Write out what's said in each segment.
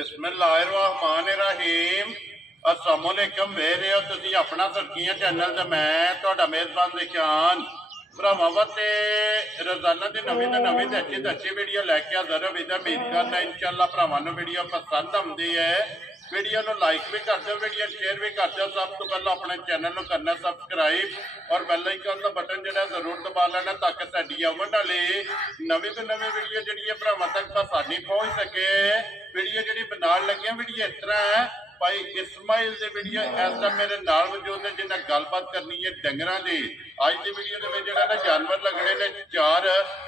बिस्मिल्लाहिर्रहमानिर्रहीम। अस्सलामुअलैकुम मेरे हो तुसी अपना सरकियां चैनल ते मैं तुहाडा मेज़बान निशान भरावां वास्ते रोजाना की नवीं तो नवीं ते अच्छी वीडियो लैके हाज़र होई ते उम्मीद करना इंशाअल्लाह भरावां नूं वीडियो पसंद आउंदी है। वीडियो नूं लाइक भी कर दो, वीडियो शेयर भी कर दो। सब तो पहले अपने चैनल नूं करना सबसक्राइब और बेल आइकन का बटन जिहड़ा जरूर दबा लेना ताकि साडी आउण वाली नवीं तो नवीं वीडियो जिहड़ी है भरावां तक आसानी पहुंच सके। वीडियो जिहड़ी बनाउण लगे वीडियो इस तरह है भाई इस्माइल की वीडियो इस टाइम मेरे नाल मौजूद है जिन्हें गलबात करनी है डंगरां दी। अज की वीडियो में जो ना जानवर लगने ने चार,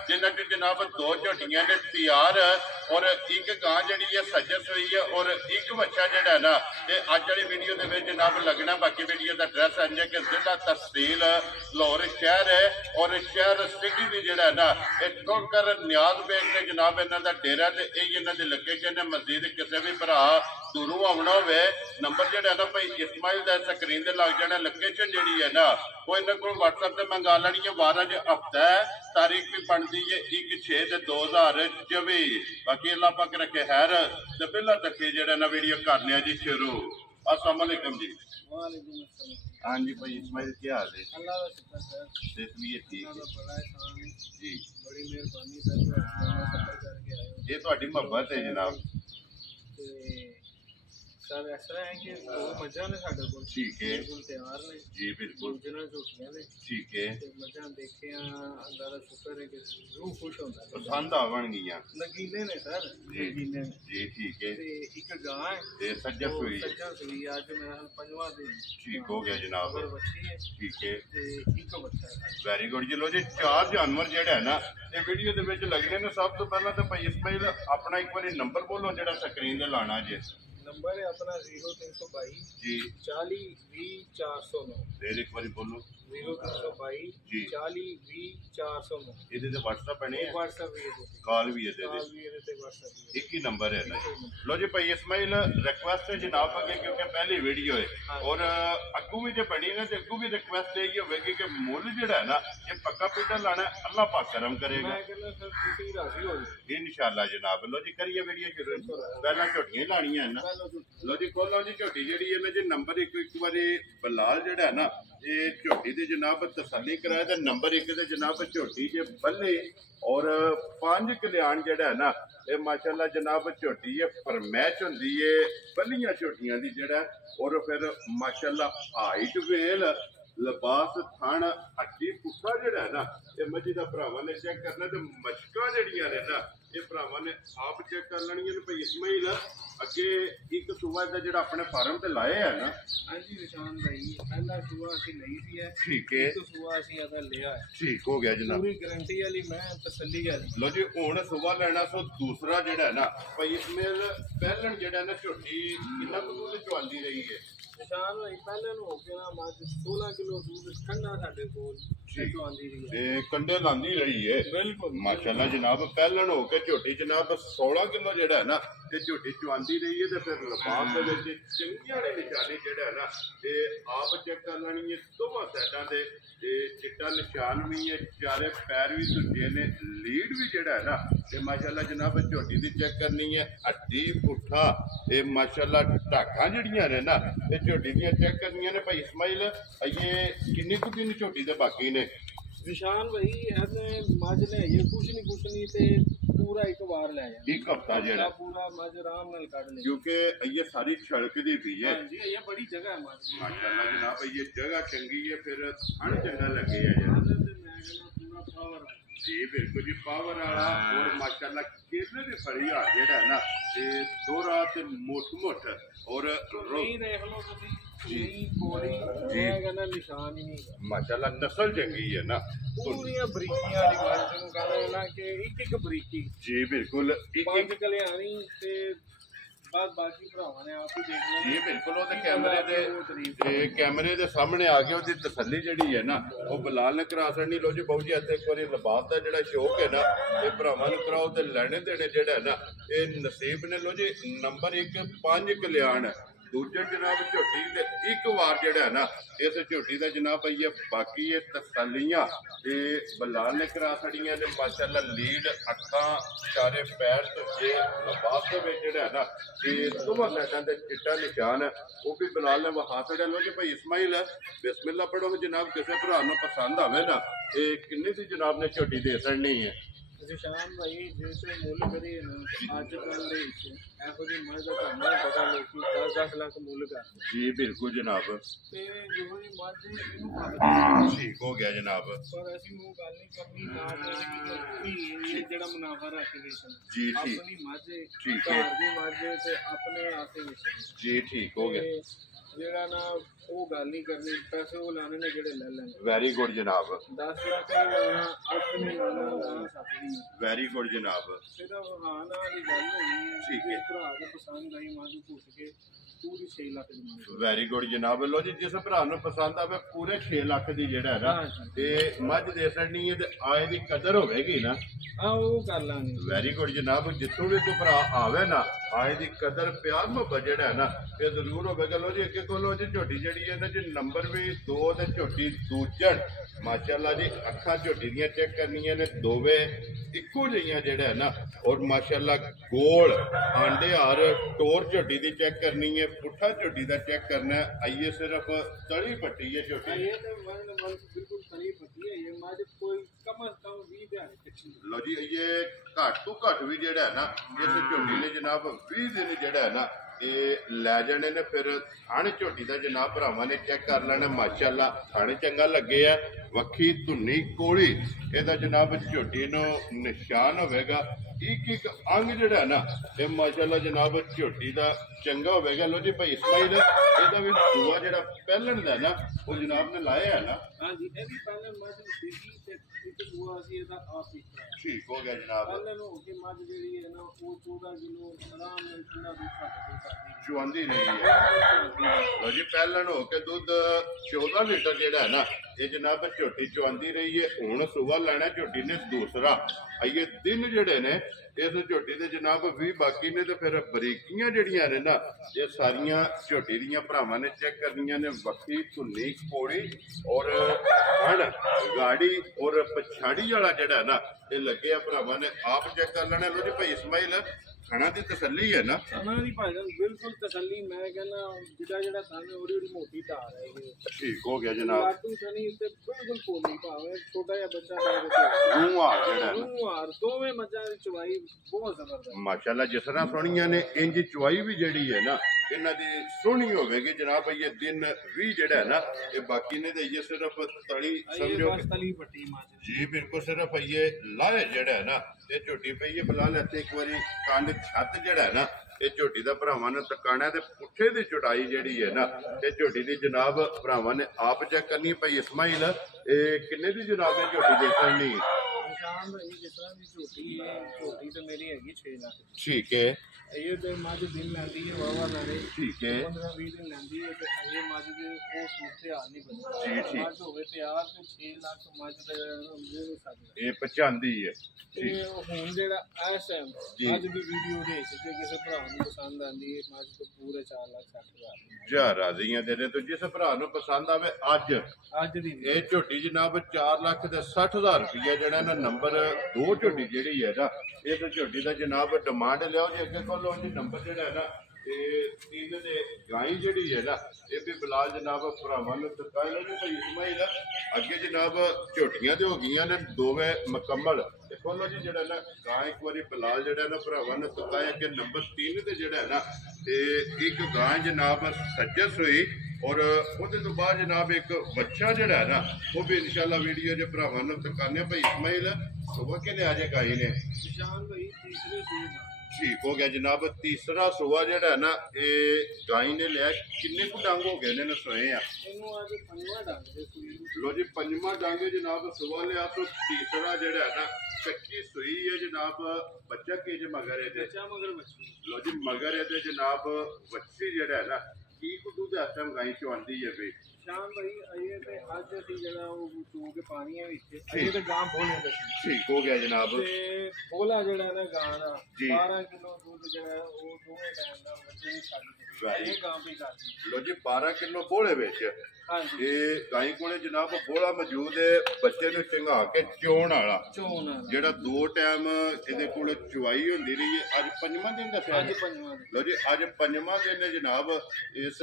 जिन्हें की जनाब दो झोटियां ने तैयार और एक गां जी है सजस हुई है और एक बच्चा जोड़ा ना ये अज वाली वीडियो के जनाब लगना। बाकी वीडियो का एड्रैस है कि जिला तहसील लाहौर शहर है और शहर सिटी भी जोड़ा ना ठोकर न्याज बेग से जनाब इन्हों का डेरा तो यही इन्हों की लोकेशन है। मजीद किसी भी भरा दूरों आना हो नंबर जोड़ा ना भाई इस्माइल का स्क्रीन से लग जाना। लोकेशन जी है ना वो इन्होंने को व्हाट्सएप से मंगा लेनी है। 12 जो हफ्ता है तारीख भी बनती है 1/6/2024। बाकी अल्लाह पाक रखे खैर तो पहला तक जो ना वीडियो करने जी शुरू। अस्सलाम वालेकुम जी। हाँ जी भाई इस्माइल क्या हाल है? ठीक है जी, बड़ी मेहरबानी सर, ये थोड़ी मोहब्बत है जनाब। सर इस तरह है कि दो मझां ने साडे कोल, ठीक है बिल्कुल तैयार ने जी, बिल्कुल दूसरे झूठियां ने, ठीक है। ते मझां देखिया अल्लाह दा शुक्र है कि रूह खुश होंदा है। पसंद आवन गईयां नगीने ने सर, जी नगीने ने जी, ठीक है। ते एक गां है ये सज्जस हुई सज्जन सुई आज मेरा 5वां दिन ठीक हो गया जनाब, और बच्ची है ठीक है। ते एक बच्चा है। वेरी गुड जी। लो जी चार जानवर जेड़ा है ना ये वीडियो दे विच लगने ने। सब तो पहला तो भाई इस्माइल अपना एक बार नंबर बोलो जेड़ा स्क्रीन ते लाना जे। नंबर है अपना 0322 जी 40 20 409। फिर एक बार बोलो 0322 जी 40 20 409। ਇਹਦੇ ਤੇ WhatsApp ਬਣੇ ਆ, व्हाट्सएप भी है, ਕਾਲ ਵੀ ਇਹਦੇ कॉल ਤੇ भी है ते व्हाट्सएप भी एक ही नंबर है ना। है। लो जी भाई इस्माइल रिक्वेस्ट है जनाब अगे क्योंकि पहली वीडियो है और अगू भी जो बनी ना तो अगू भी रिक्वेस्ट यही होगी कि मुल जोड़ा है ना ये पक्का पीटा लाना है, अल्लाह पाक करम करेगा मैं कहना सर तुसी राजी हो जाओ इंशाल्लाह जनाब। लो जी करिए वीडियो शुरू। पहला झोटियां लानियां है ना। लो जी खोलो जी झोटी जी है ना जी नंबर एक बार बलाल जोड़ा है ना ये झोटी की जनाब तसली कराया तो नंबर एक जनाब झोटी जे बल्ले और 5 कल्याण जोड़ा है ना ये माशाल्लाह जनाब झोटी है फरमैश होंदी है बल्लियां झोटियां दी जेड़ा और फिर माशाल्लाह हाइट वेल लिबास थान हड्डी पुट्ठा जेड़ा है ना ये मजी का भरावां ने चेक करना तो मशकां जेड़ियां ने ना ये भरावां ने आप चेक कर लेनियां ने। भाई इस्माइल अगे एक सूबा दा जेड़ा अपने फार्म ते लाए है ना। हां जी निशान भाई पहला सुबह असि नहीं सी है, ठीक है, तो सुबह असि अदा लिया है, ठीक हो गया जनाब। पूरी गारंटी वाली मैं तसल्ली वाली। लो जी हुण सुबह लेना सो दूसरा जेड़ा है ना भाई इसमें पहलन जेड़ा ना झोटी कितना दूध चवांदी रही है निशान भाई पहले हो गया ना मज 16 किलो दूध ठंडा साडे कोल चवांदी रही है, ते कंडे लांदी रही है बिल्कुल माशाल्लाह जनाब। पहलन हो के झोटी जनाब 16 किलो जेड़ा है ना ते झोटी चवांदी रही है ते फिर लिफाफ दे विच चंगियां ने निशानी जेड़ा है ना ते आप चेक कर लेनी है दोवां साइडां ते चिट्टा निशान भी है, चारे पैर भी धुजे ने, लीड भी जेड़ा है ना ते माशाल्लाह जनाब झोटी दी चेक करनी है हड्डी पुट्ठा ते माशाल्लाह ढाकां जेड़ियां ने ना ते झोटी दियां चेक करनियां ने। भाई इस्माइल ये किन्नी कुछ दिन झोटी दे बाकी ने निशान भाई ऐसे मज ने ये कुछ नहीं ते पूरा एक बार ले जाना एक हफ्ता जेड़ा पूरा मज आराम नाल काट ले क्योंकि ये सारी छड़कदी भी है। हां जी ये बड़ी जगह है मज माशाल्लाह जनाब ये जगह चंगी है फिर खान चंगा लगे है जनाब। पूरा पावर जी बिल्कुल जी पावर वाला और माशाल्लाह केले दी फड़ी आ जेड़ा है ना ये दोरा ते मोट और नहीं देख लो तुसी कोड़ी जी कहना निशान ही नहीं माशाल्लाह नस्ल चंगी है ना पूरियां बरीकियां वाली बात जिन्हों कहना ना कि एक बरीकी जी बिल्कुल पांच कल्याणी ते बाद बाकी भरावां ने आप ही देख लो जी बिल्कुल वो कैमरे दे सामने आ गया उसकी तसल्ली जी है ना वो बिलाल ने करा सकनी। लो जी बहुत जी इतने एक बार लिबास का जो शौक है ना ये भरावां कराओ तो लैने देने जोड़ा है ना ये नसीब ने। लो जी नंबर 1 5 कल्याण ਦੂਜੇ ਜਨਾਬ ਝੋਟੀ ਤੇ ਇੱਕ ਵਾਰ ਜਿਹੜਾ ਹੈ ਨਾ ਇਸ ਝੋਟੀ ਦਾ ਜਨਾਬ ਭਈ ਬਾਕੀ ਇਹ ਤਸੱਲੀਆਂ ਤੇ ਬਲਾਲ ਨੇ ਕਰਾ ਛੜੀਆਂ ਨੇ ਮਾਸ਼ਾਅੱਲਾ ਲੀਡ ਅੱਖਾਂ ਚਾਰੇ ਪੈਰ ਤੇ ਲਬਾਸ ਦੇ ਵਿੱਚ ਜਿਹੜਾ ਹੈ ਨਾ ਤੇ ਦੋਵਾਂ ਸਾਈਡਾਂ ਤੇ ਚਿੱਟਾ ਨਿਸ਼ਾਨ ਹੈ ਉਹ ਵੀ ਬਲਾਲ ਨੇ ਵਹਾ ਛੜਿਆ ਲੋ ਜੀ ਭਾਈ ਇਸਮਾਈਲ ਬਿਸਮਿਲ੍ਲਾ ਪੜੋ ਜਨਾਬ ਕਿਸੇ ਭਰਾ ਨੂੰ ਪਸੰਦ ਆਵੇ ਨਾ ਇਹ ਕਿੰਨੀ ਦੀ ਜਨਾਬ ਨੇ ਝੋਟੀ ਦੇ ਛੜਨੀ ਹੈ ਸ਼ਾਮ ਭਾਈ ਜਿਵੇਂ ਮੁੱਲ ਕਰੀਏ ਨਾ ਅੱਜ ਕੱਲ੍ਹ ਦੇ ਵਿੱਚ ਇਹੋ ਜਿਹੀ ਮੱਝ ਦਾ ਤੁਹਾਨੂੰ ਪਤਾ ਲੋਕੀ 10-10 ਲੱਖ ਮੁੱਲ ਕਰਦੇ ਜੀ ਬਿਲਕੁਲ ਜਨਾਬ ਤੇ ਜਿਹੋ ਜਿਹੀ ਮੱਝ ਇਹਨੂੰ ਠੀਕ ਹੋ ਗਿਆ ਜਨਾਬ ਪਰ ਅਸੀਂ ਉਹ ਗੱਲ ਨਹੀਂ ਕਰਨੀ ਨਾ ਇਹ ਜਿਹੜਾ ਮੁਨਾਫਾ ਰੱਖ ਗਏ ਸਨ ਜੀ ਠੀਕ ਆਪਣੀ ਮੱਝ ਠੀਕ ਘਰ ਦੀ ਮੱਝ ਤੇ ਆਪਣੇ ਆਪੇ ਵਿੱਚ ਜੀ ਠੀਕ ਹੋ ਗਿਆ ਜਿਹੜਾ ਨਾ ਉਹ ਗੱਲ ਨਹੀਂ ਕਰਨੀ ਪੈਸੇ ਉਹ ਲਾਣੇ ਨੇ ਜਿਹੜੇ ਲੈ ਲੈਣੇ ਵੈਰੀ ਗੁੱਡ ਜਨਾਬ 10 ਲੱਖ ਲਾਣਾ 8 ਨਹੀਂ ਲਾਣਾ 7 ਨਹੀਂ ਵੈਰੀ ਗੁੱਡ ਜਨਾਬ ਸਿਰਫ ਹਾਂ ਨਾ ਦੀ ਗੱਲ ਹੋਣੀ ਹੈ ਠੀਕ ਹੈ ਭਰਾ ਨੂੰ ਪਸੰਦ ਆਈ ਮਾਂ ਨੂੰ ਪੁੱਛ ਕੇ ਪੂਰੀ 6 ਲੱਖ ਦੀ ਮੰਗ ਵੈਰੀ ਗੁੱਡ ਜਨਾਬ ਲੋ ਜੀ ਜਿਸ ਭਰਾ ਨੂੰ ਪਸੰਦ ਆਵੇ ਪੂਰੇ 6 ਲੱਖ ਦੀ ਜਿਹੜਾ ਹੈ ਨਾ ਤੇ ਮੱਝ ਦੇ ਛੱਡਣੀ ਹੈ ਤੇ ਆਏ ਦੀ ਕਦਰ ਹੋਵੇਗੀ ਨਾ ਆ ਉਹ ਕਰ ਲਾਂਗੇ ਵੈਰੀ ਗੁੱਡ ਜਨਾਬ ਜਿੱਥੋਂ ਵੀ ਕੋਈ ਭਰਾ ਆਵੇ ਨਾ ਆਏ ਦੀ ਕਦਰ ਪਿਆਰ ਮੁਹੱਬਤ ਜਿਹੜਾ ਹੈ ਨਾ ਇਹ ਜ਼ਰੂਰ ਹੋਵੇਗਾ ਲੋ ਜੀ ਅੱਗੇ ਕੋਲੋਂ ਜੀ ਝੋਟੀ ਜਿਹੜੀ ਹੈ ਨਾ ਜੀ ਨੰਬਰ ਵੀ 2 ਤੇ ਝੋਟੀ ਦੂਜਣ ਮਾਸ਼ਾਅੱਲਾ ਜੀ ਅੱਖਾਂ ਝੋਟੀ ਦੀਆਂ ਚੈੱਕ ਕਰਨੀਆਂ ਨੇ ਦੋਵੇਂ ਇੱਕੋ ਜਿਹੀਆਂ ਜਿਹੜਾ ਹੈ ਨਾ ਔਰ ਮਾਸ਼ਾਅੱਲਾ ਗੋਲ ਆਂਡੇ ਹਾਰ ਟੋਰ ਝੋਟੀ ਦੀ ਚੈੱਕ ਕਰਨੀ ਹੈ ਪੁੱਠਾ ਝੋਟੀ ਦਾ ਚੈੱਕ ਕਰਨਾ ਹੈ ਆਈਏ ਸਿਰਫ ਤਲੀ ਪੱਟੀ ਹੈ ਝੋਟੀ ਇਹ ਤਾਂ ਮਨ ਬਿਲਕੁਲ ਤਲੀ ਪੱਟੀ ਹੈ ਇਹ ਮਾਝ ਕੋਈ ਕਮ ਸੇ ਕਮ 20 ਦਿਨ ਪਿੱਛੇ ਲੋ ਜੀ ਇਹ ਘੱਟ ਤੋਂ ਘੱਟ ਵੀ ਜਿਹੜਾ ਹੈ ਨਾ ਇਸ ਝੋਟੀ ਨੇ ਜਨਾਬ 20 ਦਿਨ ਜਿਹੜਾ ਹੈ ਨਾ ਇਹ ਲੈ ਜਾਣੇ ਨੇ ਫਿਰ ਥਣ ਝੋਟੀ ਦਾ ਜਨਾਬ ਭਰਾਵਾਂ ਨੇ ਚੈੱਕ ਕਰ ਲੈਣਾ ਮਾਸ਼ਾਅੱਲਾ ਥਣ ਚੰਗਾ ਲੱਗੇ ਆ ਵੱਖੀ ਧੁੰਨੀ ਕੋਲੀ ਇਹਦਾ ਜਨਾਬ ਝੋਟੀ ਨੂੰ ਨਿਸ਼ਾਨ ਹੋਵੇਗਾ ਇੱਕ ਅੰਗ ਜਿਹੜਾ ਨਾ ਇਹ ਮਾਸ਼ਾਅੱਲਾ ਜਨਾਬ ਝੋਟੀ ਦਾ ਚੰਗਾ ਹੋਵੇਗਾ ਲੋ ਜੀ ਭਾਈ ਇਸਮਾਈਲ ਇਹਦਾ ਵੀ ਦੂਆ ਜਿਹੜਾ ਪਹਿਲਣ ਦਾ ਨਾ ਉਹ ਜਨਾਬ ਨੇ ਲਾਇਆ ਹੈ ਨਾ ਹਾਂਜੀ ਇਹ ਵੀ ਪਹਿਲਾਂ ਮੱਝ ਸੀਗੀ ਤੇ ਇੱਕ ਦੂਆ ਸੀ ਇਹਦਾ ਆਪ ਹੀ ਠੀਕ ਹੋ ਗਿਆ ਜਨਾਬ ਪਹਿਲਾਂ ਨੂੰ ਹੋ ਕੇ ਮੱਝ ਜਿਹੜੀ ਹੈ ਨਾ ਉਹ 14 ਕਿਲੋ ਆਰਾਮ ਨਾਲ ਕਿੰਨਾ ਦੁੱਧ ਸਕਦੀ ਚੁਆਂਦੀ ਰਹੀ ਹੈ ਲੋ ਜੀ ਪਹਿਲਣ ਹੋ ਕੇ ਦੁੱਧ 14 ਲੀਟਰ ਜਿਹੜਾ ਹੈ ਨਾ ਇਹ ਜਨਾਬ ਝੋਟੀ ਚੁਆਂਦੀ ਰਹੀ ਹੈ ਹੁਣ ਸੁਬਾ ਲੈਣਾ ਝੋਟੀ ਨੇ ਦੂਸਰਾ ਆਈਏ ਦਿਨ ਜਿਹੜੇ ਨੇ ਇਸ ਝੋਟੀ ਦੇ ਜਨਾਬ 20 ਬਾਕੀ ਨੇ ਤੇ ਫਿਰ ਬਰੀਕੀਆਂ ਜਿਹੜੀਆਂ ਨੇ ਨਾ ਇਹ ਸਾਰੀਆਂ ਝੋਟੀ ਦੀਆਂ ਭਰਾਵਾਂ ਨੇ ਚੈੱਕ ਕਰਨੀਆਂ ਨੇ ਵੱਖੀ ਧੁੰਨੀ ਕੋੜੀ ਔਰ ਹਣ ਗਾੜੀ ਔਰ ਪਛਾੜੀ ਵਾਲਾ ਜਿਹੜਾ ਨਾ ਇਹ ਲੱਗੇ ਆ ਭਰਾਵਾਂ ਨੇ ਆਪ ਚੈੱਕ ਕਰ ਲੈਣਾ ਲੋ ਜੀ ਭਾਈ ਇਸਮਾਈਲ ਖਾਣਾ ਦੀ ਤਸੱਲੀ ਹੈ ਨਾ ਖਾਣਾ ਦੀ ਭਾਈਜਾਨ ਬਿਲਕੁਲ ਤਸੱਲੀ ਮੈਂ ਕਹਿੰਦਾ ਜਿਹੜਾ ਸਾਨੂੰ ਉਹਦੀ ਮੋਟੀ ਧਾਰ ਹੈ ਇਹ ਠੀਕ ਹੋ ਗਿਆ ਜਨਾਬ ਲਾਟੂ ਸਨੀ ਤੇ ਬਿਲਕੁਲ ਪੋਲੀ ਭਾਵੇਂ ਛੋਟਾ ਜਿਹਾ ਬੱਚਾ ਦਾ ਜਿਹੜਾ ਦੋਵੇਂ ਮੱਝਾਂ ਦੀ ਚਵਾਈ ਬਹੁਤ ਜ਼ਬਰਦਸਤ ਮਾਸ਼ਾਅੱਲਾ ਜਿਸ ਤਰ੍ਹਾਂ ਸੋਹਣੀਆਂ ਨੇ ਇੰਜ ਚਵਾਈ ਵੀ ਜਿਹੜੀ ਹੈ ਨਾ ਇਹਨਾਂ ਦੀ ਸੋਹਣੀ ਹੋਵੇਗੀ ਜਨਾਬ ਇਹ ਦਿਨ 20 ਜਿਹੜਾ ਹੈ ਨਾ ਇਹ ਬਾਕੀ ਨੇ ਤੇ ਇਹ ਸਿਰਫ ਤਲੀ ਸਮਝੋ ਤਲੀ ਪੱਟੀ ਮੱਝ ਜੀ ਬਿਲਕੁਲ ਸਿਰਫ ਇਹ ਲਾਹੇ ਜਿਹੜਾ ਹੈ ਨਾ ਇਹ ਝੋਟੀ ਪਈ ਹੈ ਬਲਾਲ ਇੱਥੇ ਇੱਕ ਵਾਰੀ ਕੰਨ ਛੱਤ ਜਿਹੜਾ ਹੈ ਨਾ ਇਹ ਝੋਟੀ ਦਾ ਭਰਾਵਾਂ ਨੇ ਤਕਾਣਾ ਤੇ ਪੁੱਠੇ ਦੀ ਚੁੜਾਈ ਜਿਹੜੀ ਹੈ ਨਾ ਇਹ ਝੋਟੀ ਦੀ ਜਨਾਬ ਭਰਾਵਾਂ ਨੇ ਆਪ ਚੈੱਕ ਕਰਨੀ ਪਈ ਇਸਮਾਈਲ ਇਹ ਕਿੰਨੇ ਦੀ ਜਨਾਬ ਇਹ ਝੋਟੀ ਦੇ ਕਰਨੀ ਨਿਸ਼ਾਨ ਭਾਈ ਜਿਸ ਤਰ੍ਹਾਂ ਦੀ ਝੋਟੀ ਹੈ ਝੋਟੀ ਤੇ ਮੇਰੀ ਹੈਗੀ 6 ਲੱਖ ਠੀਕ ਹੈ ਇਹ ਤੇ ਮੱਝ ਦਿਨ ਲੈਂਦੀ ਹੈ ਵਾਵਾ ਨਾਲੇ ਠੀਕ ਹੈ 15-20 ਦਿਨ ਲੈਂਦੀ ਹੈ ਤੇ ਇਹ ਮੱਝ ਦੇ ਉਹ ਸੂਰਤ ਹਾਲ ਨਹੀਂ ਬਣਦਾ ਜੀ ਠੀਕ ਮੱਝ ਹੋਵੇ ਤਿਆਰ ਤੇ 6 ਲੱਖ ਮੱਝ ਦੇ ਉਹਨੂੰ ਸਕਦਾ ਇਹ ਪਛਾਂਦੀ ਹੈ ਤੇ ਹੁਣ ਜਿਹੜਾ ਇਸ ਟਾਈਮ ਅੱਜ ਦੀ ਵੀਡੀਓ ਦੇ ਵਿੱਚ ਜੇ ਕਿਸੇ ਭਰਾ ਨੂੰ ਪਸੰਦ ਆਂਦੀ ਹੈ ਮੱਝ ਤੋਂ ਪੂਰੇ 4 ਲੱਖ 60,000 ਜਾ ਰਾਜ਼ੀਆਂ ਦੇ ਨੇ ਤੇ ਜਿਸ ਭਰਾ ਨੂੰ ਪਸੰਦ ਆਵੇ ਅੱਜ ਦੀ ਇਹ ਝੋਟੀ ਜਨਾਬ 4 ਲੱਖ ਤੇ 60,000 ਰੁਪਇਆ ਜਿਹੜਾ ਨਾ ਨੰਬਰ 2 ਝੋਟੀ ਜਿਹੜੀ ਹੈ ਨਾ ਇਹ ਝੋਟੀ ਦਾ ਜਨਾਬ ਡਿਮਾਂਡ ਲਿਆਓ ਜੇ ਅੱਗੇ ਕੋਲੋਂ ਜੀ ਨੰਬਰ ਜਿਹੜਾ ਹੈ ਨਾ ਤੇ ਤੀਨ ਦੇ ਗਾਈ ਜਿਹੜੀ ਹੈ ਨਾ ਇਹ ਵੀ ਬਲਾਲ ਜਨਾਬ ਭਰਾਵਾਂ ਨੂੰ ਦਿੱਤਾ ਇਹਨਾਂ ਨੇ ਭਾਈ ਇਸਮਾਈਲ ਅੱਗੇ ਜਨਾਬ ਝੋਟੀਆਂ ਤੇ ਹੋ ਗਈਆਂ ਨੇ ਦੋਵੇਂ ਮੁਕੰਮਲ ਤੇ ਕੋਲੋਂ ਜੀ ਜਿਹੜਾ ਨਾ ਗਾਂ ਇੱਕ ਵਾਰੀ ਬਲਾਲ ਜਿਹੜਾ ਨਾ ਭਰਾਵਾਂ ਨੇ ਦਿੱਤਾ ਹੈ ਕਿ ਨੰਬਰ 3 ਤੇ ਜਿਹੜਾ ਹੈ ਨਾ ਤੇ ਇੱਕ ਗਾਂ ਜਨਾਬ ਸੱਜਸ ਹੋਈ ਔਰ ਉਹਦੇ ਤੋਂ ਬਾਅਦ ਜਨਾਬ ਇੱਕ ਬੱਚਾ ਜਿਹੜਾ ਹੈ ਨਾ ਉਹ ਵੀ ਇਨਸ਼ਾਅੱਲਾ ਵੀਡੀਓ ਦੇ ਭਰਾਵਾਂ ਨੂੰ ਦਿਖਾਣੇ ਭਾਈ ਇਸਮਾਈਲ ਸੁਬਹ ਕੇ ਲਿਆ ਜੇ ਗਾਈ ਨੇ ਨਿਸ਼ਾਨ ਭਾਈ ਤੀਸਰੇ ਸੀਜ਼ਨ ਠੀਕ ਹੋ ਗਿਆ ਜਨਾਬ ਤੀਸਰਾ ਸੂਆ ਜਿਹੜਾ ਨਾ ਇਹ ਗਾਈ ਨੇ ਲਿਆ ਕਿੰਨੇ ਕੁ ਡੰਗ ਹੋ ਗਏ ਨੇ ਸੋਏ ਆ ਇਹਨੂੰ ਅੱਜ ਪੰਜਵਾਂ ਡੰਗ ਦੇ ਸੂਈ ਲੋ ਜੀ ਪੰਜਵਾਂ ਡੰਗ ਜਨਾਬ ਸੂਆ ਲਿਆ ਤੋਂ ਤੀਸਰਾ ਜਿਹੜਾ ਹੈ ਨਾ ਕੱਚੀ ਸੂਈ ਹੈ ਜਨਾਬ ਬੱਚਾ ਕੇ ਜੇ ਮਗਰ ਇਹਦੇ ਬੱਚਾ ਮਗਰ ਬੱਚੀ ਲੋ ਜੀ ਮਗਰ ਇਹਦੇ ਜਨਾਬ ਬੱਚੀ ਜਿਹੜਾ ਹੈ ਨਾ ਕੀ ਕੁ ਦੁੱਧ ਇਸ ਟਾਈਮ ਗਾਈ ਚੋਂ ਆਂਦੀ ਹੈ ਵੀ ਸ਼ਾਮ ਭਾਈ ਅਜੇ ਤੇ ਅੱਜ ਅਸੀਂ ਜਿਹੜਾ ਉਹ ਚੋ ਕੇ ਪਾਣੀ ਹੈ ਵਿੱਚ ਅਜੇ ਤੇ ਗਾਂ ਬੋਲੇ ਦੱਸੀ ਠੀਕ ਹੋ ਗਿਆ ਜਨਾਬ ਤੇ ਬੋਲਾ ਜਿਹੜਾ ਨਾ ਗਾਂ ਦਾ ਜੀ। 12 ਕਿਲੋ ਦੁੱਧ ਜਿਹੜਾ ਉਹ ਦੋਵੇਂ ਟਾਈਮ ਦਾ ਬੱਚੇ ਨੂੰ ਛੱਡ Right. ਕੇ ਇਹ ਗਾਂ ਵੀ ਕਰਦੀ ਲੋ ਜੀ 12 ਕਿਲੋ ਬੋਲੇ ਵਿੱਚ ਹਾਂਜੀ ਇਹ ਗਾਈ ਕੋਲੇ ਜਨਾਬ ਬੋਲਾ ਮੌਜੂਦ ਹੈ ਬੱਚੇ ਨੂੰ ਚੰਗਾ ਕੇ ਚੋਣ ਵਾਲਾ ਚੋਣ ਵਾਲਾ। ਜਿਹੜਾ 2 ਟਾਈਮ ਇਹਦੇ ਕੋਲ ਚੁਆਈ ਹੁੰਦੀ ਰਹੀ ਹੈ ਅੱਜ 5ਵਾਂ ਦਿਨ ਦੱਸਿਆ ਅੱਜ ਪੰਜਵਾਂ ਦਿਨ। ਲੋ ਜੀ ਅੱਜ 5ਵਾਂ ਦਿਨ ਹੈ ਜਨਾਬ ਇਸ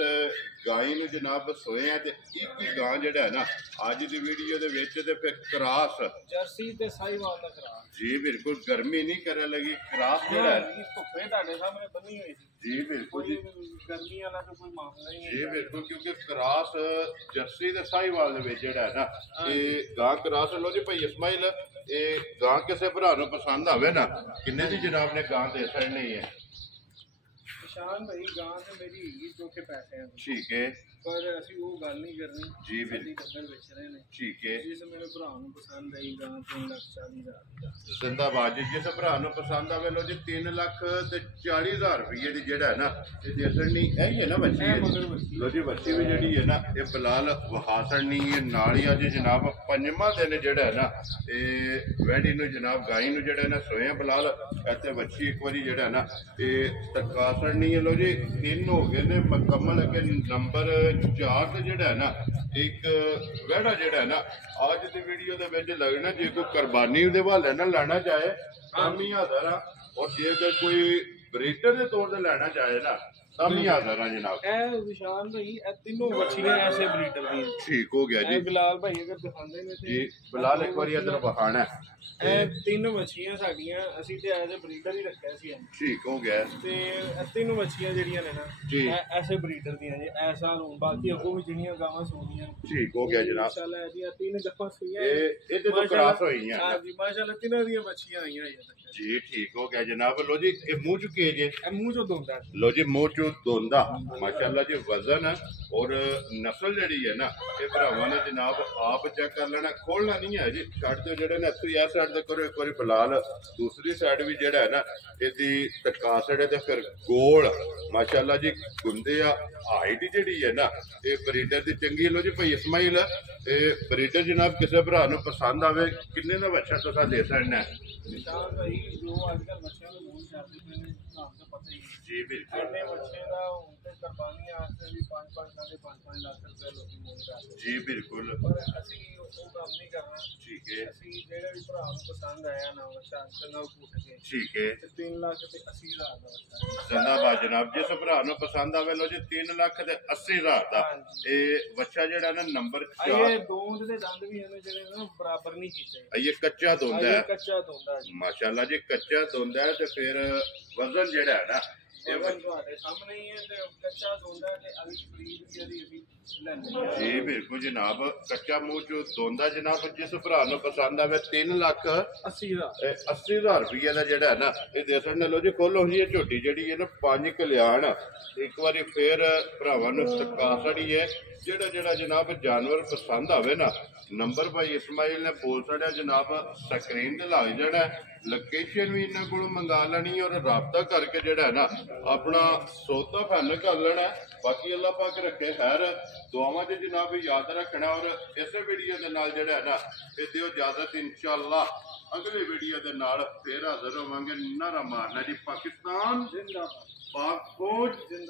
ਗਾਈ ਨੂੰ ਜਨਾਬ ਸੋਏ ਆ ਤੇ ਇੱਕ ਹੀ ਗਾਂ ਜਿਹੜਾ ਹੈ ਨਾ ਅੱਜ ਦੀ ਵੀਡੀਓ ਦੇ ਵਿੱਚ ਤੇ ਫਿਰ ਕਰਾਸ ਜਰਸੀ ਤੇ ਸਾਈਵਾਲ ਦਾ ਕਰਾ ਜੀ ਬਿਲਕੁਲ ਗਰਮੀ ਨਹੀਂ ਕਰਨ ਲੱਗੀ ਕਰਾਸ ਜਿਹੜਾ ਹੈ ਧੁੱਪੇ ਤੁਹਾਡੇ ਸਾਹਮਣੇ ਬੰਨੀ ਹੋਈ ਸੀ ਜੀ ਬਿਲਕੁਲ ਕੋਈ ਜੀ ਗਰਮੀ ਵਾਲਾ ਤਾਂ ਕੋਈ ਮਾਮਲਾ ਹੀ ਜੀ ਨਹੀਂ ਬਿਲਕੁਲ ਕਿਉਂਕਿ ਕਰਾਸ ਜਰਸੀ ਦੇ ਸਾਹੀਵਾਲ ਦੇ ਵਿੱਚ ਜਿਹੜਾ ਹੈ ਨਾ ਇਹ ਗਾਂ ਕਰਾਸ ਲੋ ਜੀ ਭਾਈ ਇਸਮਾਈਲ ਇਹ ਗਾਂ ਕਿਸੇ ਭਰਾ ਨੂੰ ਪਸੰਦ ਆਵੇ ਨਾ ਕਿੰਨੇ ਦੀ ਜਨਾਬ ਨੇ ਗਾਂ ਦੇ ਛੜਨੀ ਹੈ ਨਿਸ਼ਾਨ ਭਾਈ ਗਾਂ ਤੇ ਮੇਰੀ ਹੈਗੀ ਜੋ ਕਿ ਪੈਸੇ ਆ ਠੀਕ ਹੈ ਪਰ ਅਸੀਂ ਉਹ ਗੱਲ ਨਹੀਂ ਕਰਨੀ ਜੀ ਅਸੀਂ ਡੰਗਰ ਵੇਚ ਰਹੇ ਨੇ ਠੀਕ ਹੈ ਜਿਸ ਮੇਰੇ ਭਰਾ ਨੂੰ ਪਸੰਦ ਆਈ ਗਾਂ 3,40,000 ਦਾ ਜ਼ਿੰਦਾਬਾਦ ਜੀ ਜਿਸ ਭਰਾ ਨੂੰ ਪਸੰਦ ਆਵੇ ਲੋ ਜੀ 3,40,000 ਰੁਪਏ ਦੀ ਜਿਹੜਾ ਹੈ ਨਾ ਇਹ ਦੇ ਛੜਨੀ ਇਹ ਹੀ ਹੈ ਨਾ ਬੱਚੀ ਇਹ ਮਗਰ ਬੱਚੀ। ਲੋ ਜੀ ਬੱਚੀ ਵੀ ਜਿਹੜੀ ਹੈ ਨਾ ਇਹ ਬਲਾਲ ਵਹਾਸਣੀ ਹੈ ਨਾਲ ਹੀ ਅੱਜ ਜਨਾਬ 5ਵਾਂ ਦਿਨ ਜਿਹੜਾ ਹੈ ਨਾ ਇਹ ਵੈਡੀ ਨੂੰ ਜਨਾਬ ਗਾਈ ਨੂੰ ਜਿਹੜਾ ਹੈ ਨਾ ਸੋਇਆ ਬਲਾਲ ਇੱਥੇ ਬੱਚੀ ਇੱਕ ਵਾਰੀ ਜਿਹੜਾ ਹੈ ਨਾ ਇਹ ਤਕਾਸਣੀ ਹੈ ਲੋ ਜੀ 3 ਹੋ ਗਏ ਨੇ ਮੁਕੰਮਲ ਕਿ ਨੰਬਰ 4 ਤੇ ਜਿਹੜਾ ਹੈ ਨਾ ਇੱਕ ਵੈੜਾ ਜਿਹੜਾ ਹੈ ਨਾ ਅੱਜ ਦੀ ਵੀਡੀਓ ਦੇ ਵਿੱਚ ਲੱਗਣਾ ਜੇ ਕੋਈ ਕੁਰਬਾਨੀ ਉਹਦੇ ਹਵਾਲੇ ਨਾਲ ਲੈਣਾ ਚਾਹੇ ਤਾਂ ਵੀ ਹਾਜ਼ਰ ਆ ਔਰ ਜੇ ਅਗਰ ਕੋਈ ਬਰੀਡਰ ਦੇ ਤੌਰ ਤੇ ਲੈਣਾ ਚਾਹੇ ਨਾ ਤਾਂ ਵੀ ਹਾਜ਼ਰ ਆ ਜਨਾਬ ਇਹ ਵਿਸ਼ਾਲ ਭਾਈ ਇਹ ਤਿੰਨੋਂ ਬੱਚੀਆਂ ਐਸੇ ਬਰੀਡਰ ਦੀਆਂ ਠੀਕ ਹੋ ਗਿਆ ਇਹ ਜੀ ਬਿਲਾਲ ਭਾਈ ਅਗਰ ਦਿਖਾਉਂਦੇ ਨੇ ਜੀ ਤੇ ਬਲਾਲ ਇੱਕ ਵਾਰੀ ਇਧਰ ਵਹਾਣਾ ਇਹ ਤਿੰਨ ਬੱਚੀਆਂ ਸਾਡੀਆਂ ਅਸੀਂ ਤੇ ਐਜ਼ ਅ ਬਰੀਡਰ ਹੀ ਰੱਖਿਆ ਸੀ ਇਹਨੂੰ। ਠੀਕ ਹੋ ਗਿਆ ਤੇ ਇਹ ਤਿੰਨ ਬੱਚੀਆਂ ਜਿਹੜੀਆਂ ਨੇ ਨਾ ਜੀ। ਇਹ ਐਸੇ ਬਰੀਡਰ ਦੀਆਂ ਜੀ ਐਸਾ ਨੂੰ ਬਾਕੀ ਅੱਗੋਂ ਵੀ ਜਿਹੜੀਆਂ ਗਾਵਾਂ ਸੋਣੀਆਂ ਠੀਕ ਹੋ ਗਿਆ ਜਨਾਬ ਮਾਸ਼ਾਅੱਲਾ ਇਹਦੀਆਂ ਤਿੰਨ ਗਾਵਾਂ ਸੂਈਆਂ ਇਹ ਇਹਦੇ ਤੋਂ ਕਰਾਸ ਹੋਈਆਂ ਹਾਂ ਜੀ ਮਾਸ਼ਾਅੱਲਾ ਤਿੰਨਾਂ ਦੀਆਂ ਬੱਚੀਆਂ ਆਈਆਂ ਹੋਈਆਂ ਜੀ ਠੀਕ ਹੋ ਗਿਆ ਜਨਾਬ ਲੋ ਜੀ ਇਹ ਮੂੰਹ ਚੁੱਕੇ ਜੇ ਇਹ ਮੂੰਹ ਚੋਂ ਦੋਂਦਾ ਲੋ ਜੀ ਮੂੰਹ ਚੋਂ ਦੋਂਦਾ ਮਾਸ਼ਾਅੱਲਾ ਜੀ ਵਜ਼ਨ ਔਰ ਨਸਲ ਜਿਹੜੀ ਹੈ ਨਾ ਇਹ ਭਰਾਵਾਂ ਨੇ ਜਨਾਬ ਆਪ ਚੈੱਕ ਕਰ ਲੈਣਾ ਖੋਲਣਾ ਨਹੀਂ ਹੈ ਜੀ ਛੱਡ ਦਿਓ ਜਿਹੜੇ ਨੇ ਤੁਸੀਂ ਇਸ ਸਾਈਡ ਤੇ ਕਰੋ ਇੱਕ ਵਾਰੀ ਬਲਾਲ ਦੂਸਰੀ ਸਾਈਡ ਵੀ ਜਿਹੜਾ ਹੈ ਨਾ ਇਹਦੀ ਤਕਾਸੜ ਤੇ ਫਿਰ ਗੋਲ ਮਾਸ਼ਾਅੱਲਾ ਜੀ ਗੁੰਦੇ ਆ ਹਾਈਟ ਜਿਹੜੀ ਹੈ ਨਾ ਇਹ ਬਰੀਡਰ ਦੀ ਚੰਗੀ ਲੋ ਜੀ ਭਾਈ ਇਸਮਾਈਲ ਇਹ ਬਰੀਡਰ ਜਨਾਬ ਕਿਸੇ ਭਰਾ ਨੂੰ ਪਸੰਦ ਆਵੇ ਕਿੰਨੇ ਦਾ ਬੱਚਾ ਤੁਸੀਂ ਦੇ ਸਕਣਾ ਨਿਸ਼ਾਨ ਭਾਈ ਜੋ ਅੱਜ ਕੱਲ੍ਹ ਬੱਚਿਆਂ ਨੂੰ ਮੂੰਹ ਚੱਲਦੇ ਪਏ ਨੇ ਤੁਹਾਨੂੰ ਤਾਂ ਪਤਾ ਹੀ ਹੈ ਜੀ ਬਿਲਕੁਲ ਐਨੇ ਬੱਚੇ ਦਾ ਹੁਣ ਤੇ ਕੁਰਬਾਨੀਆਂ ਵਾਸਤੇ ਵੀ 5-5 ਲੱਖ ਰੁਪਏ ਲੋਕੀ ਮੁੱਲ ਕਰਦੇ ਜੀ ਬਿਲਕੁਲ ਪਰ ਅਸੀਂ ਉਹ ਕੰਮ ਨਹੀਂ ਕਰਨਾ ਠੀਕ ਹੈ ਅਸੀਂ ਜਿਹੜੇ ਵੀ ਭਰਾ ਨੂੰ ਪਸੰਦ ਆਇਆ ਨਾ ਬੱਚਾ ਚੰਗਾ ਪੁੱਟ ਕੇ ਠੀਕ ਹੈ ਤੇ 3 ਲੱਖ ਤੇ 80,000 ਦਾ ਬੱਚਾ ਜ਼ਿੰਦਾਬਾਦ ਜਨਾਬ ਜਿਸ ਭਰਾ ਨੂੰ ਪਸੰਦ ਆਵੇ ਲੋ ਜੀ 3,80,000 ਦਾ ਇਹ ਬੱਚਾ ਜਿਹੜਾ ਨਾ ਨੰਬਰ 4 ਇਹ ਦੋਂਦ ਦੇ ਦੰਦ ਵੀ ਇਹਨੇ ਜਿਹੜੇ ਨਾ ਬਰਾਬਰ ਨਹੀਂ ਕੀਤੇ ਇਹ ਕੱਚਾ ਦੋਂਦਾ ਇਹ ਹੈ ਕੱਚਾ ਦੋਂਦਾ ਜੀ ਮਾਸ਼ਾਅੱਲਾ ਜੀ ਕੱਚਾ ਦੋਂਦਾ ਹੈ ਤੇ ਫਿਰ ਵਜ਼ਨ ਜਿਹੜਾ ਹੈ ਨਾ ਇਹ ਤੁਹਾਡੇ ਸਾਹਮਣੇ ਹੀ ਹੈ ਤੇ ਕੱਚਾ ਦੋਂਦਾ ਤੇ ਅਗਲੀ ਬਰੀਡ ਵੀ ਇਹਦੀ ਅਸੀਂ ਲੈਂਦੇ ਹਾਂ ਜੀ ਬਿਲਕੁਲ ਜਨਾਬ ਕੱਚਾ ਮੂੰਹ ਚੋਂ ਦੋਂਦਾ ਜਨਾਬ ਜਿਸ ਭਰਾ ਨੂੰ ਪਸੰਦ ਆਵੇ 80,000 3,80,000 ਰੁਪਏ ਦਾ ਜਿਹੜਾ ਹੈ ਨਾ ਇਹ ਦੇ ਸਕਦੇ ਲੋ ਜੀ ਖੋਲੋ ਜੀ ਇਹ ਝੋਟੀ ਜਿਹੜੀ ਹੈ ਨਾ 5 ਕਲਿਆਣ ਇੱਕ ਵਾਰੀ ਫੇਰ ਭਰਾਵਾਂ ਨੂੰ ਤਕਾਸੜੀ ਹੈ ਜਿਹੜਾ ਜਨਾਬ ਜਾਨਵਰ ਪਸੰਦ ਆਵੇ ਨਾ ਨੰਬਰ ਭਾਈ ਇਸਮਾਈਲ ਨੇ ਬੋਲ ਛੜਿਆ ਜਨਾਬ ਸਕਰੀਨ ਤੇ ਲੱਗ ਜਾਣਾ ਲੋਕੇਸ਼ਨ ਵੀ ਇਹਨਾਂ ਕੋਲੋਂ ਮੰਗਾ ਲੈਣੀ ਔਰ ਰਾਬਤਾ ਕਰਕੇ ਜਿਹੜਾ ਹੈ ਨਾ ਆਪਣਾ ਸੌਦਾ ਫਾਈਨਲ ਕਰ ਲੈਣਾ ਬਾਕੀ ਅੱਲਾਹ ਪਾਕ ਰੱਖੇ ਖੈਰ ਦੁਆਵਾਂ 'ਚ ਜਨਾਬ ਯਾਦ ਰੱਖਣਾ ਔਰ ਇਸੇ ਵੀਡੀਓ ਦੇ ਨਾਲ ਜਿਹੜਾ ਹੈ ਨਾ ਇਹ ਦਿਓ ਇਜਾਜ਼ਤ ਇਨਸ਼ਾਅੱਲਾ ਅਗਲੇ ਵੀਡੀਓ ਦੇ ਨਾਲ ਫੇਰ ਹਾਜ਼ਰ ਹੋਵਾਂਗੇ ਨਾਰਾ ਮਾਰਨਾ ਜੀ ਪਾਕਿਸਤਾਨ ਜ਼ਿੰਦਾਬਾਦ ਪਾਕ ਫੌਜ ਜ਼ਿੰਦਾਬਾਦ